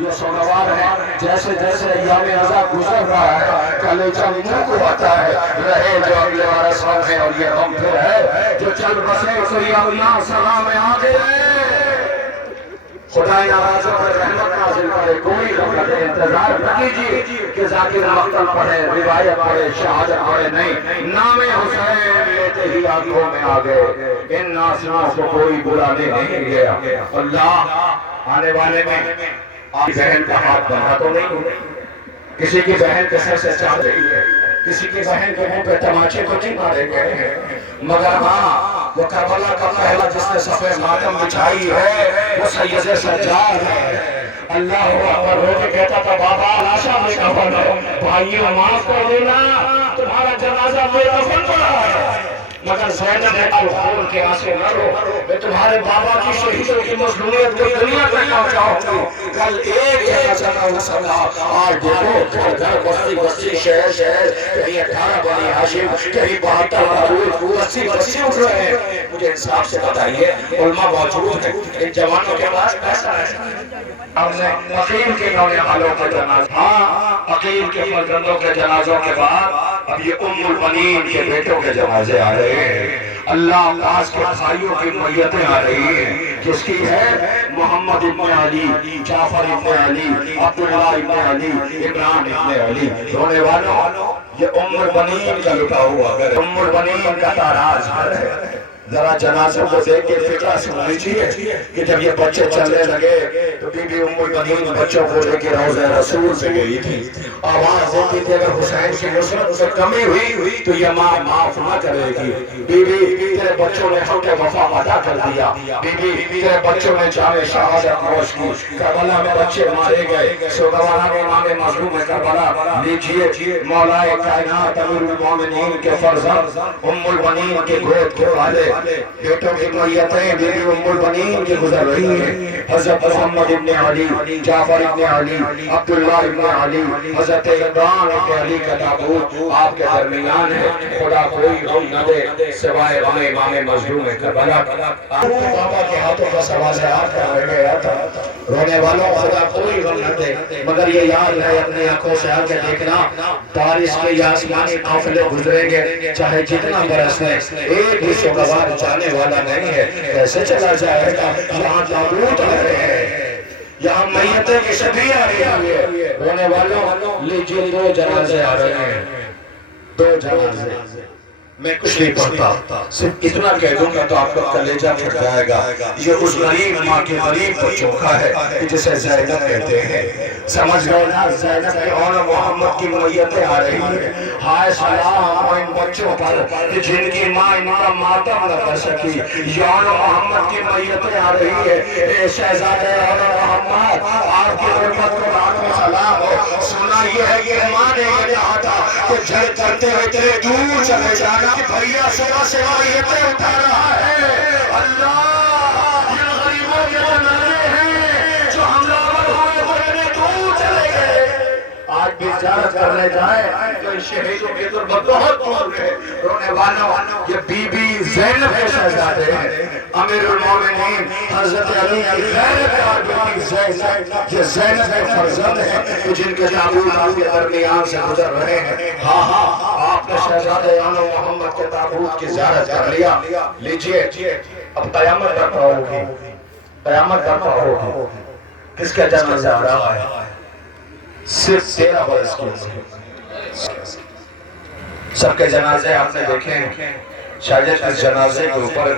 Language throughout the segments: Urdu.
یہ سوگوار ہے جیسے جیسے ایام ازا گزر رہا ہے کلیجہ منہ کو آتا ہے رہے جو اگلے ورثوں میں اور یہ غم پھر ہے جو چل بسے تو یا اللہ سلام آگے خدای نوازوں پر رحمت نازل کرے کوئی غم نہ دے انتظار نہ کیجیے کہ ذاکر مقتل پڑھے روایت پڑھے شہادت پڑھے نہیں نام حسین لیتے ہی آنکھوں میں آگئے ان ناصروں کو کوئی بلانے نہیں گیا اللہ آنے والے میں آپ بہن کا ہاتھ بنا تو نہیں کسی کی بہن کے سر سے چاہ رہی ہے کسی کی بہن کے منہ پہ تماچے تو نہیں مارے گئے ہیں مگر ہاں وہ کربلا کا پہلا جس نے صفحہ ماتم بچھائی ہے وہ سید سجاد ہے اللہ اکبر ہو کے کہتا تھا بابا لاشا میں کفن ہے بھائیوں معاف کر دینا تمہارا جنازہ میں کفن پڑا ہے مگر زینب ہے خون کے آنسو نہ رو میں تمہارے بابا کی شہیدوں کی مظلومیت کو دنیا تک پہنچاؤں گی کل ایک جنازہ نہ ہو سکا آج دیکھو گھر گھر بستی بستی شہر شہر کہیں 18 بنی ہاشم کہیں 72 معروف بستی بستی اٹھ رہے ہیں مجھے انصاف سے بتائیے علماء موجود ہیں ان جوانوں کے پاس پیسہ ہے ہم نے عقیل کے نونے والوں کا جنازہ ہاں عقیل کے فرزندوں کے جنازوں کے بعد اب یہ ام البنین کے بیٹوں کے جنازے آ رہے ہیں اللہ عباس کے بھائیوں کی میتیں آ رہی ہیں جس کی ہے محمد ابن علی جعفر ابن علی عبداللہ ابن علی عمران ابن علی رونے والوں یہ ام البنین کا لٹا ہوا گھر ام البنین کا تاراج گھر ہے ذرا جنازوں کو دیکھ کے فکرہ سن لیجیے کہ جب یہ بچے چلنے لگے تو بی بی ام البنین بچوں کو لے کے روضہ رسول سے گئی تھی آواز دیتی تھی اگر حسین کی نصرت سے کمی ہوئی تو یہ ماں معاف نہ کرے گی بی بی تیرے بچوں نے حق وفا ادا کر دیا بی بی تیرے بچوں نے جامع شہادت نوش کی کربلا میں بچے مارے گئے سوگوارہ کے امام مظلوم کربلا لیجیے مولا کائنات امیر المومنین کے فرزند ام البنین کے گود کے والے بیٹوں کی میتیں بی بی ام البنین کی گزر رہی ہیں حضرت محمد ابن علی جعفر ابن علی عبداللہ ابن علی حضرت عمران ابن علی کا تابوت آپ کے درمیان ہے خدا کوئی غم نہ دے سوائے غم امام مظلوم کربلا بابا کے ہاتھوں کا سوال ہاتھ کر رہ گیا تھا رونے والوں خدا کوئی غم نہ دے مگر یہ یاد ہے اپنی آنکھوں سے آ کے دیکھنا بارش کے یہ آسمانی قافلے گزریں گے چاہے جتنا برس لیں ایک بھی سوگوار جانے والا نہیں ہے کیسے چلا جائے گا یہاں تابوت آ رہے ہیں یہاں میتیں کی شبیہ آ رہی ہے رونے والوں لیجیے 2 جنازے آ رہے ہیں 2 جنازے میں کچھ نہیں پڑھتا صرف اتنا کہہ دوں گا تو آپ کا کلیجہ پھٹ جائے گا یہ اس غریب ماں کے غریب پر چوکھا ہے جسے زینب کہتے ہیں سمجھ گئے نا زینب کے اور محمد کی میتیں آ رہی ہیں ہائے سلام ان بچوں پر جن کی ماں ان کا ماتم نہ کر سکی یون محمد کی میتیں آ رہی ہے اے شہزادے اور محمد آپ کی حرمت کو رات میں سلام ہے سنا یہ ہے کہ ماں نے یہ کہا تھا کہ جھڑ کرتے ہوئے تیرے دور چلے جانا کہ بھئیہ صبح سے میتیں اٹھا رہا ہے اللہ یہ غریبوں کے جنازے ہیں جو حملہ ہوئے ہوئے دور چلے گئے آج بھی زیارت کرنے جائیں تو ان شہیدوں کی تربت بہت دور ہے رونے والوں یہ بی بی زینب کے شہزادے ہیں امیر المومنین حضرت علی کی غیرت بیٹی زینب یہ زینب کے فرزند ہیں جن کے تابوت آپ کے درمیان سے گزر رہے ہیں ہاں ہاں آپ نے شہزادے آنو محمد کے تابوت کی زیارت کر لیا لیجئے اب قیامت کرتا ہوگی قیامت کرتا ہوگی کس کے جنازہ آ رہا ہے صرف 13 برس کی عمر سب کے جنازے آپ نے دیکھے ہیں شاید اس جنازے کے اوپر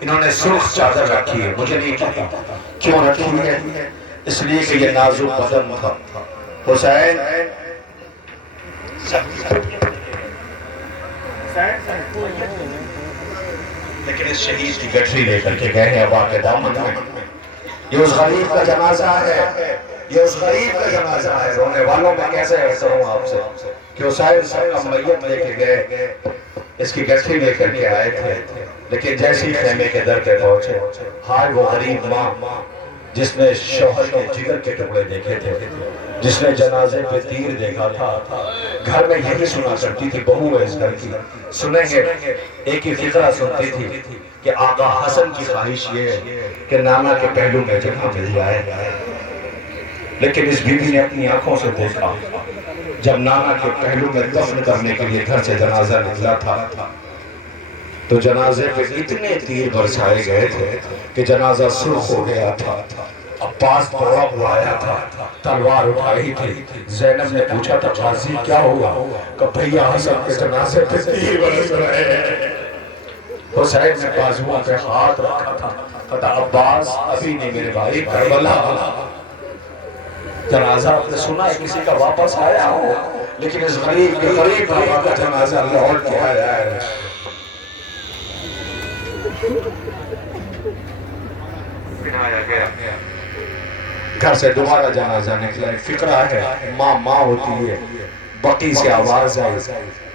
انہوں نے سرخ چادر رکھی ہے مجھے نہیں پتا کیوں رکھی ہے اس لیے کہ یہ نازک بدن تھا حسین لیکن اس شہید کی گٹری لے کر کے گئے ہیں ابا کے دامن میں یہ اس غریب کا جنازہ ہے یہ اس غریب کا جنازہ ہے رونے والوں میں کیسے ایسا ہوں آپ سے کہ حسین صاحب کا میت لے کے گئے اس کی گٹری لے کر کے آئے تھے لیکن جیسی خیمے کے در کے پہنچے ہائے وہ غریب ماں جس نے شوہر کے جگر کے ٹکڑے دیکھے تھے جس نے جنازے پہ تیر دیکھا تھا گھر میں یہی سنا کرتی تھی بہو ہے اس گھر کی سنیں گے ایک ہی فقرہ سنتی تھی کہ آقا حسن کی خواہش یہ ہے کہ نانا کے پہلو میں جگہ مل جائے لیکن اس بیوی نے اپنی آنکھوں سے دیکھا جب نانا کے پہلو میں دفن کرنے کے لیے گھر سے جنازہ نکلا تھا تو جنازے پہ اتنے تیر برسائے گئے تھے کہ جنازہ سرخ ہو گیا تھا۔ عباس دوڑا ہوا آیا تھا، تلوار اٹھائی تھی۔ زینب نے پوچھا تھا غازی کیا ہوا؟ کہ بھیا حسن کے جنازے پہ تیر برس رہے ہیں۔ حسین نے بازوؤں پہ ہاتھ رکھا تھا، کہا عباس ابھی نہیں میرے بھائی، کربلا جنازہ آپ نے سنا ہے کسی کا واپس آیا ہو، لیکن اس غریب بابا کا جنازہ لوٹ کے آیا ہے۔ گھر سے دوبارہ جنازہ نکلا، فکرہ ہے ماں ہوتی ہے، بقی سے آواز آئی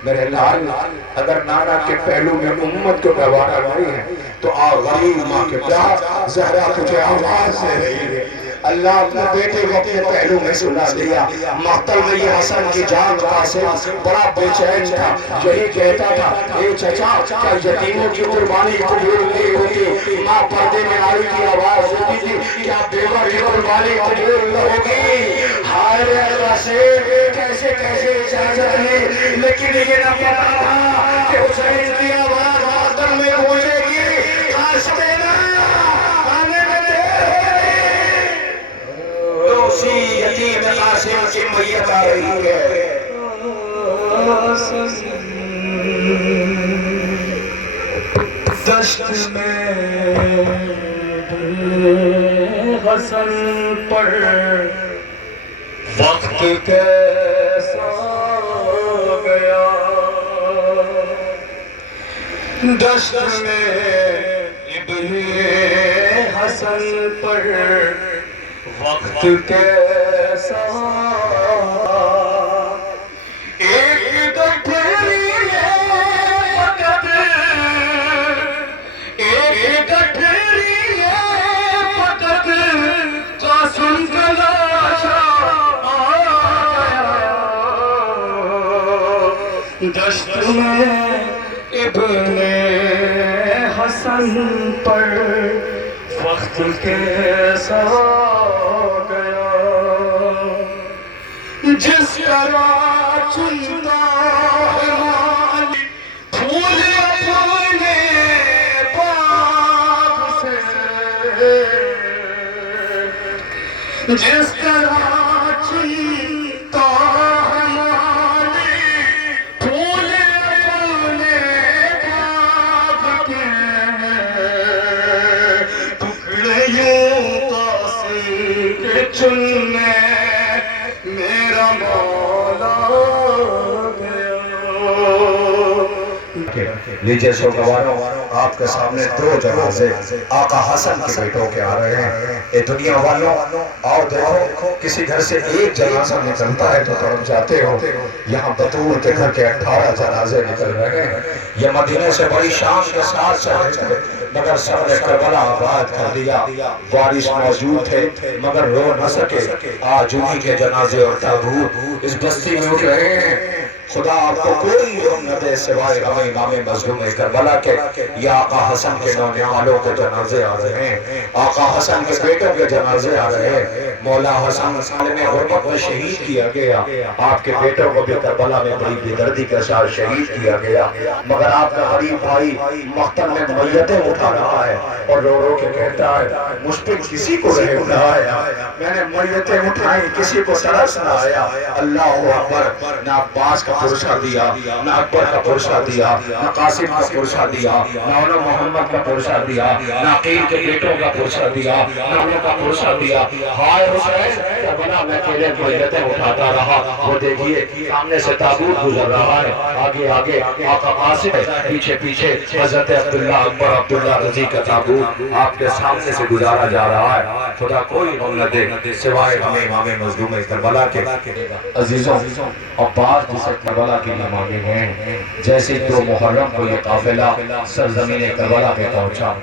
میرے لال اگر نانا کے پہلو میں امت کو گوارا لائی ہے تو غریب ماں کے پیار زہرا تجھے آواز دے رہی ہے۔ اللہ اپنے بیٹے کو اپنے پہلو میں سنا دیا۔ مقتل میں یہ حسن کی جان قاسم بڑا بے چین تھا، یہی کہتا تھا اے چچا کیا یتیموں کی قربانی قبول نہیں ہوتی؟ ماں پردے میں آئی کی آواز ہوتی تھی کیا بیوہ کی قربانی قبول نہ ہوگی؟ ہائے اللہ سے کیسے اجازت ہے، لیکن یہ نہ پتا تھا کہ حسین کی آواز مقتل میں پہنچے گی۔ کاش دینا آنے میں دیر ہو گئی، اسی یتیم قاسم کی میت آ رہی ہے۔ دشت میں حسن پر وقت کیسا گیا، دشت میں ابن حسن پر وقت کیسا ایک گٹھری فقط ایک گٹھری فقط قاسم کا لاشا آیا، دشت میں ابن حسن پر وقت کیسا گیا، جس طرح چنتا ہے مالی پھول اپنے پاک سے، جس طرح چنتا ہے مالی پھول اپنے پاک کے، ٹکڑے یوں قاسم کے چننے میرا مولا گیا۔ لیجئے سوگواروں آپ کے سامنے دو جنازے آقا حسن کے بیٹوں کے آ رہے ہیں۔ اے دنیا والوں آؤ دیکھو کسی گھر سے ایک جنازہ نکلتا ہے تو تڑپ جاتے ہو، یہاں بطور کے گھر کے 18 جنازے نکل رہے ہیں۔ یہ مدینے سے بڑی شان کے ساتھ چلے تھے مگر سب نے کربلا آباد کر دیا، وارث موجود تھے مگر رو نہ سکے، آج انہی کے جنازے اور تابوت اس بستی میں اٹھ رہے ہیں۔ خدا آپ کو کوئی غم نہ دے سوائے غم امام مظلوم کربلا کے۔ یہ آقا حسن کے نونہالوں کے جنازے آ رہے ہیں، آقا حسن کے بیٹوں کے جنازے آ رہے ہیں۔ مولا حسن عالم غربت میں شہید کیا گیا، آپ کے بیٹوں کو بھی کربلا میں بڑی بے دردی کے ساتھ شہید کیا گیا، مگر آپ کا غریب بھائی مقتل میں میتیں اٹھا رہا ہے اور رو رو کے کہتا ہے مجھ پہ کسی کو رحم نہ آیا، میں نے میتیں اٹھائیں کسی کو ترس نہ آیا۔ اللہ اکبر، نہ عباس کا پرچہ دیا، نہ اکبر کا پرچہ دیا، نہ قاسم کا پرچہ دیا، نہ انہوں محمد کا پرچہ دیا، نہ عقیل کے بیٹوں کا پرچہ دیا، نہ انہوں کا پرچہ دیا۔ ہائے حسین کربلا میں اکیلے میتیں اٹھاتا رہا، وہ دیکھیے سامنے سے تابوت گزر رہا ہے، آگے آگے آقا قاسم ہے، پیچھے پیچھے حضرت عبداللہ اکبر عبداللہ رضی کا تابوت آپ کے سامنے سے گزارا جا رہا ہے۔ خدا کوئی غم نہ دے سوائے ہمیں امام مظلوم کربلا کے۔ عزیزوں عباس جسے کربلا کے لیے مانگے ہیں، جیسے 2 محرم کو یہ قافلہ سرزمین کربلا پہ پہنچا،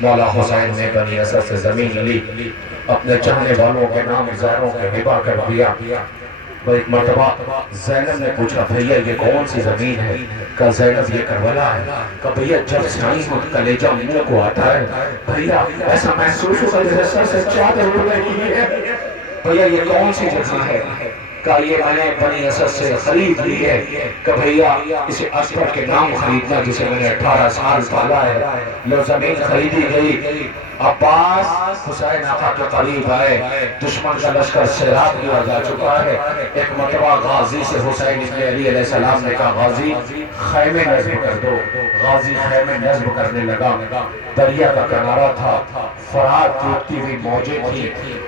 مولا حسین نے بنی اسد سے زمین لی، اپنے چاہنے والوں کے نام زہروں کے ہبہ کر دیا۔ ایک مرتبہ زینب نے پوچھا بھیا یہ کون سی زمین ہے؟ کہا زینب یہ کربلا ہے۔ کہا بھیا جب سائیں ہو کلیجہ منہ کو آتا ہے، بھیا ایسا محسوس ہوتا ہے جیسے سر سے چادر اڑ رہی ہے۔ بھیا یہ کون سی جگہ ہے؟ کہا یہ میں نے بنی اسد سے خرید لی ہے. کہ بھیا اسے اسپر کے نام خریدنا جسے میں نے 18 سال پالا ہے. لو زمین خریدی گئی. عباس حسین آقا کے قریب آئے. دشمن کا لشکر سیراب کیا جا چکا ہے. ایک مرتبہ غازی سے حسین ابن علی علیہ السلام نے کہا غازی خیمے نصب کر دو. غازی خیمے نصب کرنے لگا. دریا کا کنارہ تھا, فرات ٹوٹتی ہوئی موجیں تھی.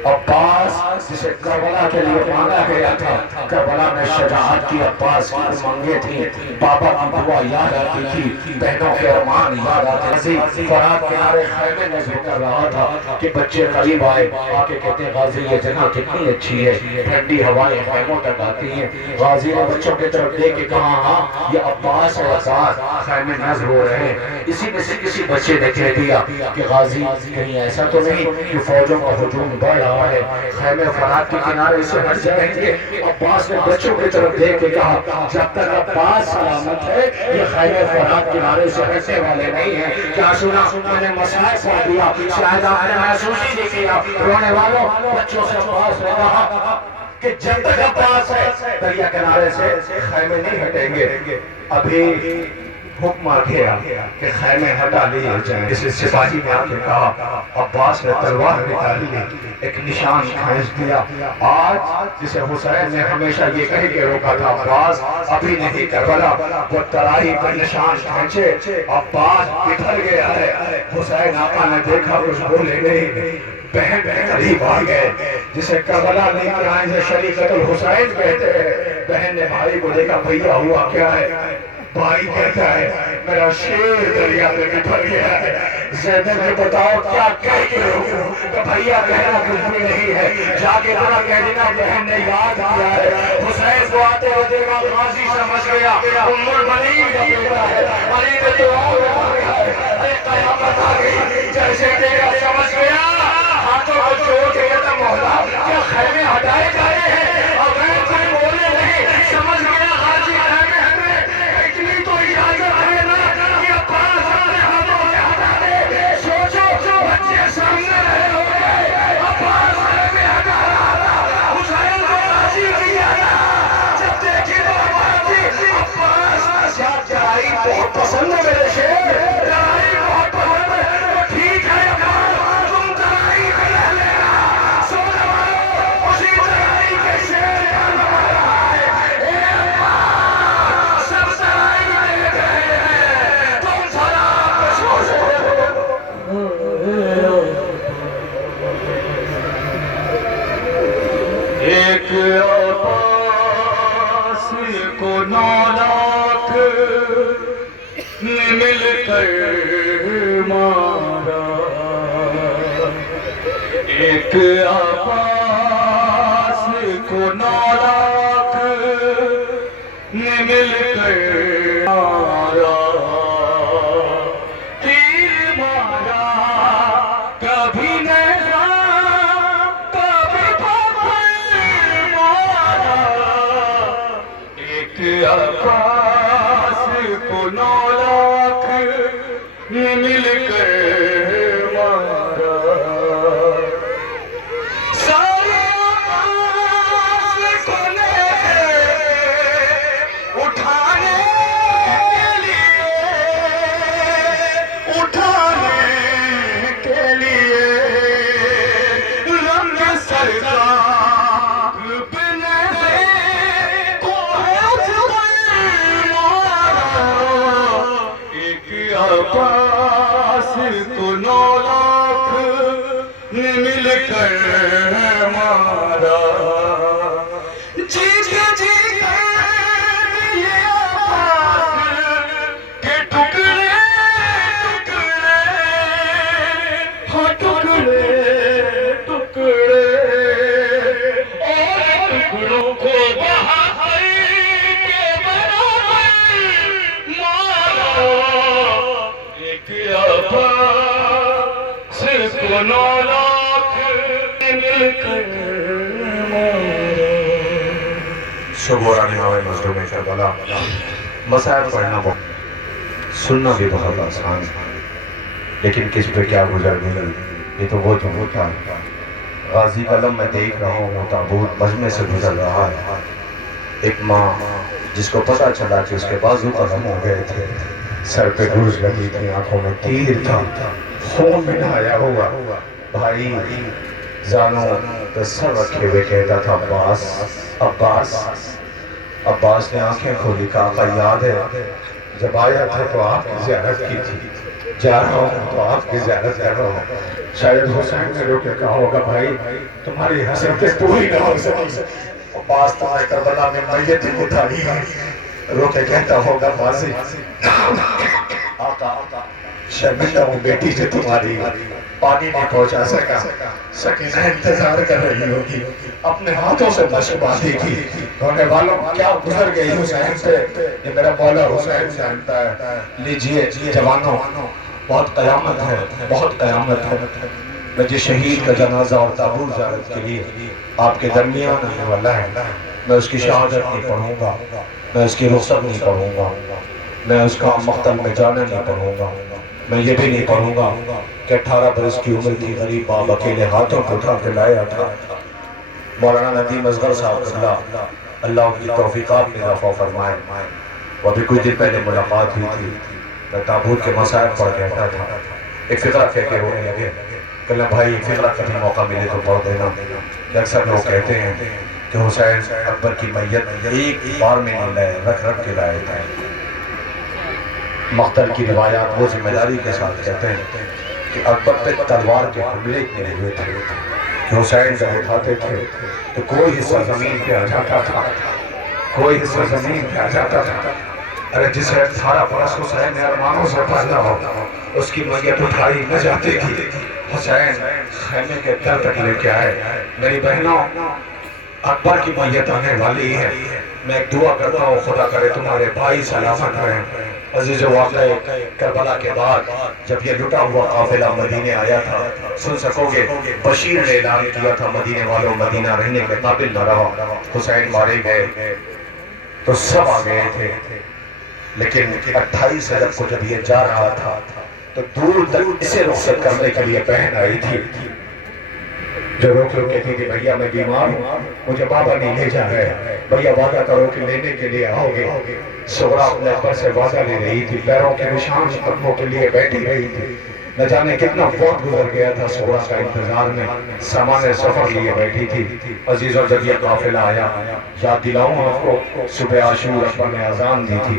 عباس جسے کربلا کے لیے مانا گیا تھا, کربلا میں شجاعت کی عباس کی امنگیں تھیں. بابا کی دعا یاد آتی تھی, بہنوں کے ارمان یاد آتے تھے. فرات کنارے خیمے نصب کر رہا تھا کہ بچے قریب آئے, آ کے کہتے ہیں غازی یہ جگہ کتنی اچھی ہے, ٹھنڈی ہوائیں خیموں تک آتی ہیں. غازی نے بچوں کے طرف دیکھ کے کہا ہاں یہ عباس اور عزاز خیمے نصب ہو رہے ہیں. اسی میں سے کسی بچے نے کہہ دیا کہ غازی کہیں ایسا تو نہیں کہ فوجوں کا ہجوم بڑھ رہا ہے, خیمے فرات کے کنارے سے ہٹ جائیں گے. عباس نے بچوں کی طرف دیکھ کے کہا جب تک عباس سلامت ہے یہ خیمے فرات کنارے سے ہٹنے والے نہیں ہیں. کیا سنا؟ میں نے مسائل پڑھ دیا, شاید آپ نے محسوس ہی نہیں کیا. رونے والوں بچوں سے عباس نے کہا کہ جب تک عباس ہے دریا کنارے سے خیمے نہیں ہٹیں گے. ابھی حکم آ گیا کہ خیمے ہٹا لیے جائیں. اس سپاہی نے آ کے کہا, عباس نے تلوار نکال لی, ایک نشان کھینچ دیا. آج جسے حسین نے ہمیشہ یہ کہہ کے روکا تھا عباس ابھی نہیں کربلا, وہ ترائی پر نشان کھینچے. عباس بکھر گیا ہے. حسین آقا نے دیکھا کچھ بولے نہیں. بہن قریب آ گئے جسے کربلا لے کر آئے ہیں شریعت الحسین کہتے ہیں. بہن نے بھائی کو دیکھا بھیا ہوا کیا ہے؟ بھائی کہتا ہے میرا شیر دریا میں بکھر گیا ہے. زینب نے بتاؤ کیا کہہ کے روکوں؟ کہ بھیا کہنا کچھ بھی نہیں ہے, جا کے ذرا کہہ دینا بہن نے یاد کیا ہے. حسین کو آتے ہوئے دیکھا غازی سمجھ گیا ام المنین کا بیٹا ہے. علی نے دعاؤں میں آ گیا ہے. ارے قیامت آ گئی. جیسے دیکھا سمجھ گیا, ہاتھوں کو چھوڑ کے کہتا مولا کیا خیمے ہٹائے جا رہے ہیں؟ اور میں کوئی بولے نہیں. سمجھ گیا غازی خیمے ہمیں اتنی تو اجازت ہے نا کہ عباس اپنے ہاتھوں سے ہٹا دے. سوچو بچے سامنے رہے ہو گئے, عباس خیمے ہٹا رہا تھا, حسین کو راضی کیا نا. جب دیکھی تو عباس ساتھ چڑھائی بہت پسند ہے میرے شیر, چڑھائی بہت پسند ہے. تو ٹھیک ہے عباس تم چڑھائی پہ رہ لینا. سونے والوں اسی چڑھائی کے شیر کا نمایا ہے. اے عباس سب چڑھائی دیکھ رہے ہیں, تم سلام پہ سو ایک عباس کو 9 لاکھ نے مل کر مارا. ایک عباس کو 9 لاکھ نے مل کر مارا. تیر مارا کبھی نیزہ کبھی پتھر مارا. ایک عباس کو 9 لاکھ نے مل کر مارا. سارے عباس کو لے اٹھانے کے لیے رنگ سرکار بنے کو مارا. ایک عباس کو 9 لاکھ نے مل کر مارا. جی جی یہ عباس کے ٹکڑے ٹکڑے, ہاں ٹکڑے ٹکڑے, اور ٹکڑوں کو بہار کے برابر مارا. ایک عباس کو 9 لاکھ مل کر مارا. شبورانی آوے مظلوم کربلا. مسائل پڑھنا بہت, سننا بھی بہت آسان, لیکن کس پہ کیا گزر گئی یہ تو وہ جو ہوتا ہے. غازی کا لم میں دیکھ رہا ہوں، وہ تابوت مجمع سے گزر رہا ہے۔ ایک ماں جس کو پتہ چلا کہ اس کے بازو قلم ہو گئے تھے، سر پہ گرز لگی تھی، آنکھوں میں تیر تھا، خون میں نہایا ہوا، بھائی زانوں پہ سر رکھے ہوئے کہتا تھا عباس عباس۔ عباس نے آنکھیں کھولی، کہا آقا یاد ہے جب آیا تھا تو آپ کی زیارت کی تھی، جا رہا ہوں تو آپ کی زیارت کر رہا ہوں۔ شاید حسین نے رو کے کہا ہوگا بھائی تمہاری حسرتیں پوری نہ ہو سکی، عباس تمہیں کربلا میں میت اٹھائی ہے، رو کے کہتا ہوگا بازی آقا شرمندہ ہوں بیٹی سے تمہاری پانی نہیں پہنچا سکا، سکینہ انتظار کر رہی ہوگی، اپنے ہاتھوں سے مشق باندھی تھی، ہونے والوں کیا گزر گئی حسین سے، یہ میرا مولا حسین جانتا ہے۔ لیجئے جوانوں، بہت قیامت ہے، بہت قیامت ہے۔ میں جس شہید کا جنازہ اور تابوت زیارت کے لیے آپ کے درمیان آنے والا ہے، میں اس کی شہادت نہیں پڑھوں گا، میں اس کی رخصت نہیں پڑھوں گا، میں اس کا مقتل میں جانا نہیں پڑھوں گا، میں یہ بھی نہیں پڑھوں گا کہ 18 برس کی عمر کی غریب باپ اکیلے ہاتھوں کو اٹھا کے لایا تھا۔ مولانا ندیم اصغر صاحب قبلہ اللہ ان کی توفیقات میں اضافہ فرمائے، وہ بھی کچھ دن پہلے ملاقات ہوئی تھی، میں تابوت کے مصائب پڑھ کہتا تھا، ایک فقرہ کہہ کے ہونے لگے، کہنا بھائی فقرہ کبھی موقع ملے تو پڑھ دینا، کہ اکثر لوگ کہتے ہیں کہ حسین اکبر کی میت ایک بار میں نہیں لائے، رکھ رکھ کے لائے تھے۔ مقتل کی روایات وہ ذمہ داری کے ساتھ کہتے ہیں کہ اکبر پہ تلوار کے حملے اتنے ہوئے تھے کہ حسین جب اٹھاتے تھے تو کوئی حصہ زمین پہ آ جاتا تھا، کوئی حصہ زمین پہ آ جاتا تھا۔ ارے جسے 18 برس حسین ارمانوں سے پیدا ہو اس کی میت اٹھائی نہ جاتی تھی، حسین خیمے کے در تک لے کے آئے۔ میری بہنوں، اکبر کی میت آنے والی ہے، میں ایک دعا کرتا ہوں خدا کرے تمہارے بھائی سلامت رہیں۔ عزیز واقع کربلا کے بعد جب یہ لٹا ہوا قافلہ مدینے آیا تھا، سن سکو گے بشیر نے اعلان کیا تھا مدینے والوں مدینہ رہنے کے قابل نہ رہا، حسین مارے گئے تو سب آ گئے تھے، لیکن 28 رجب کو جب یہ جا رہا تھا تو دور تک اسے رخصت کرنے کے لیے بہن آئی تھی، جو روک لو کہتی تھی بھیا میں بیمار ہوں، مجھے بابا نہیں لے جا رہے، بھیا وعدہ کرو کہ لینے کے لیے آؤ گے۔ سغرا اپنے اکبر سے وعدہ لے رہی تھی، پیروں کے نشان قدموں کے لیے بیٹھی رہی تھی، نہ جانے کتنا وقت گزر گیا تھا سغرا کا انتظار میں، سامان سفر لیے بیٹھی تھی۔ عزیزوں جب یہ قافلہ آیا، یاد دلاؤں آپ کو صبح عاشور اکبر نے اذان دی تھی،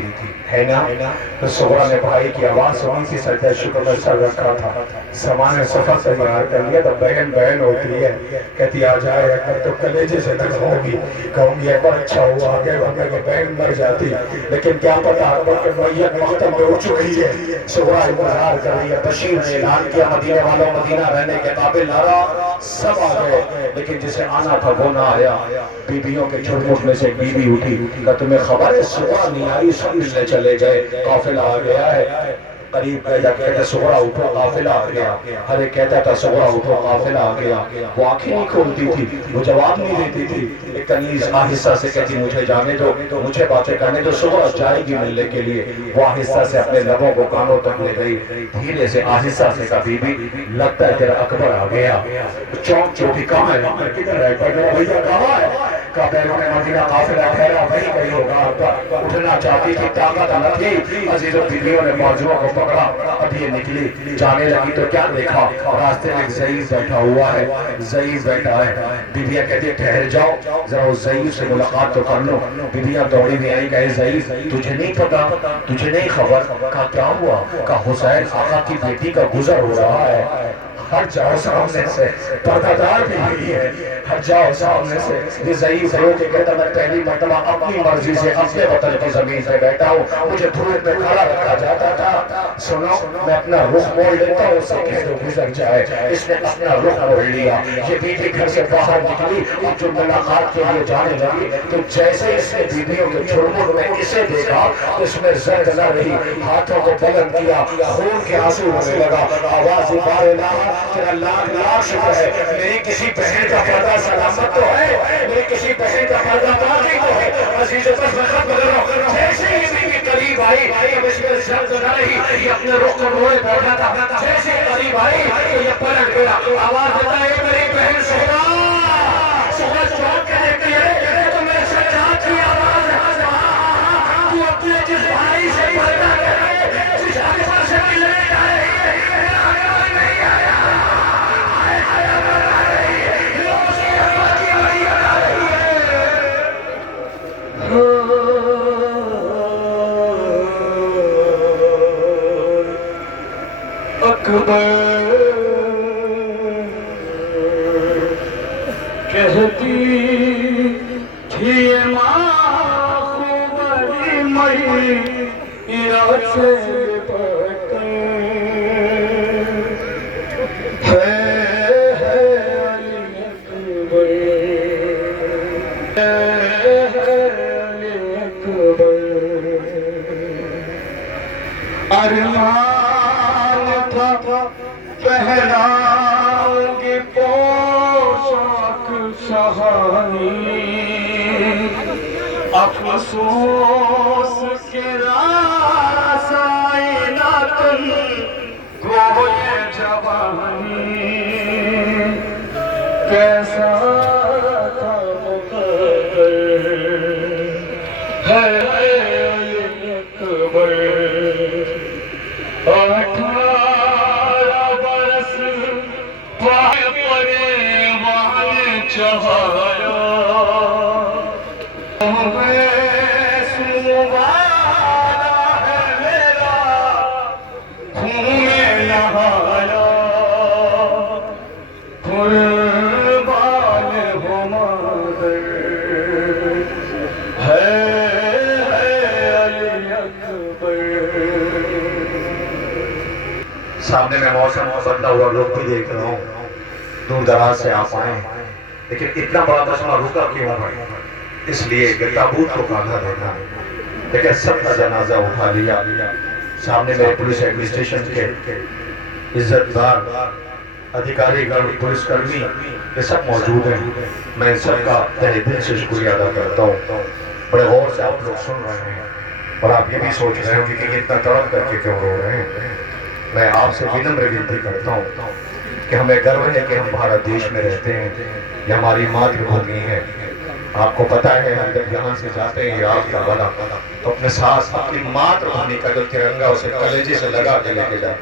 ہے نا؟ تو سغرا نے بھائی کی آواز سنی تھی، سجدہ شکر میں سر رکھا تھا، سامان سفر سے تیار کر لیا، تو بہن بہن ہوتی ہے، کہتی آ جائے اکبر تو کلیجے سے لگاؤں گی، کہوں گی اکبر اچھا ہوا آگے ورنہ کہ بہن مر جاتی، لیکن کیا پتا اکبر کے میت مقتل میں اٹھ چکی ہے۔ سغرا انتظار کر رہی ہے، بشیر نے اعلان کیا مدینے والوں مدینہ رہنے کے قابل نہ رہا، سب آ گئے، لیکن جسے آنا تھا وہ نہ آیا۔ بیویوں کے جھرمٹ میں سے ایک بیوی اٹھی، کہ تمہیں خبر ہے سغرا نہیں آئی، سب ملنے چلے گئے، قافلہ آ گیا ہے۔ قریب گئے جا کے کہتے سغرا اٹھو قافلہ آ گیا، ہر ایک کہتا تھا سغرا اٹھو قافلہ آ گیا، وہ آنکھیں نہیں کھولتی تھی، وہ جواب نہیں دیتی تھی، ایک کنیز آہستہ سے کہتی مجھے جانے دو، مجھے باتیں کرنے دو، سغرا جائے گی ملنے کے لیے، وہ آہستہ سے اپنے لبوں کو کانوں تک لے گئی، دھیرے سے آہستہ سے کہا بی بی لگتا ہے تیرا اکبر آ گیا۔ چونک چوٹی کہاں ہے؟ اکبر کدھر ہے؟ بھیا کہاں ہے؟ کہا بیرون مدینہ قافلہ ٹھہرا وہی گئی ہوگا، اکبر اٹھنا چاہتی تھی طاقت نہ تھی، عزیزوں بیویوں نے بازوؤں کو پکڑا، اب یہ نکلی جانے لگی تو کیا دیکھا راستے میں ایک ضعیف بیٹھا ہوا ہے، ضعیف بیٹھا ہے، بیویاں کہتی ٹھہر جاؤ ذرا اس ضعیف سے ملاقات تو کر لو، بیویاں دوڑی بھی آئیں کہے ضعیف تجھے نہیں پتا، تجھے نہیں خبر؟ کہا کیا ہوا؟ کہا حسین آقا کی بیٹی کا گزر ہو رہا ہے، ہٹ جاؤ سامنے سے، پردہ دار بھی ہوئی ہے، ہٹ جاؤ سامنے سے۔ یہ ضعیف رو کے کہتا میں پہلی مرتبہ اپنی مرضی سے اپنے وطن کی زمین پہ بیٹھا ہوں، مجھے دھوپ میں کھڑا رکھا جاتا تھا، سنو میں اپنا رخ موڑ لیتا ہوں، اسے کہہ دو گزر جائے، اس نے اپنا رخ موڑ لیا۔ یہ بیوی گھر سے باہر نکلی اور جو ملاقات کے لیے جانے لگی تو جیسے اس نے بیویوں کے جھرمٹ میں اسے دیکھا اس میں زرد نہ رہی، ہاتھوں کو بلند کیا، خون کے آنسو ہونے لگا، آواز بار الہ تیرا لاکھ لاکھ شکر ہے، میری کسی بہن کا پردہ سلامت تو ہے، میری کسی بہن کا پردہ باقی تو ہے۔ عزیز بس میں خط بدل رہا ہوں، جیسے یہ بیوی قریب آئی اب اس میں زرد نہ رہی، یہ اپنے رخ کو موڑے بیٹھا تھا، جیسے قریب آئی تو یہ پلٹ گیا، آواز دیتا ہے میری بہن سہرا کی تھی ماں خوبری میاں سے لپٹے ہے علی اکبر ارمان تھا پہناؤں گی پوشاک شاہانی افسوس کے راس آئی نہ تن کو یہ جوانی کیسا تھا مقدر ہے علی اکبر 18 برس پائے پرے وان چہایا سنوالا ہے میرا خون میں نہایا قربان ہو مادر ہے علی اکبر سامنے میں موسم بدلا ہوا لوگ بھی دیکھ رہا ہوں دور دراز سے آپ آئے لیکن اتنا بڑا مجمع رکا کیوں ہے اس لیے کہ تابوت کو کاندھا دینا لیکن سب کا جنازہ اٹھا لیا سامنے میرے پولیس ایڈمنسٹریشن کے عزت دار ادھیکاری گڑھ پولیس کرمی یہ سب موجود ہیں میں ان سب کا تہہ دل سے شکریہ ادا کرتا ہوں بڑے غور سے آپ لوگ سن رہے ہیں اور آپ یہ بھی سوچ رہے ہوں کہ اتنا تڑپ کر کے کیوں رو رہے ہیں میں آپ سے ونمر ونتی کرتا ہوں کہ ہمیں گرو ہے کہ ہم بھارت دیش میں رہتے ہیں یہ ہماری ماتر بھومی ہے آپ کو پتا ہے ہم جب یہاں سے جاتے ہیں عراق کا بلا تو اپنے ساتھ اپنی ماتر بھومی کا جو ترنگا اسے کلیجے سے لگا کے لے کے جاتے ہیں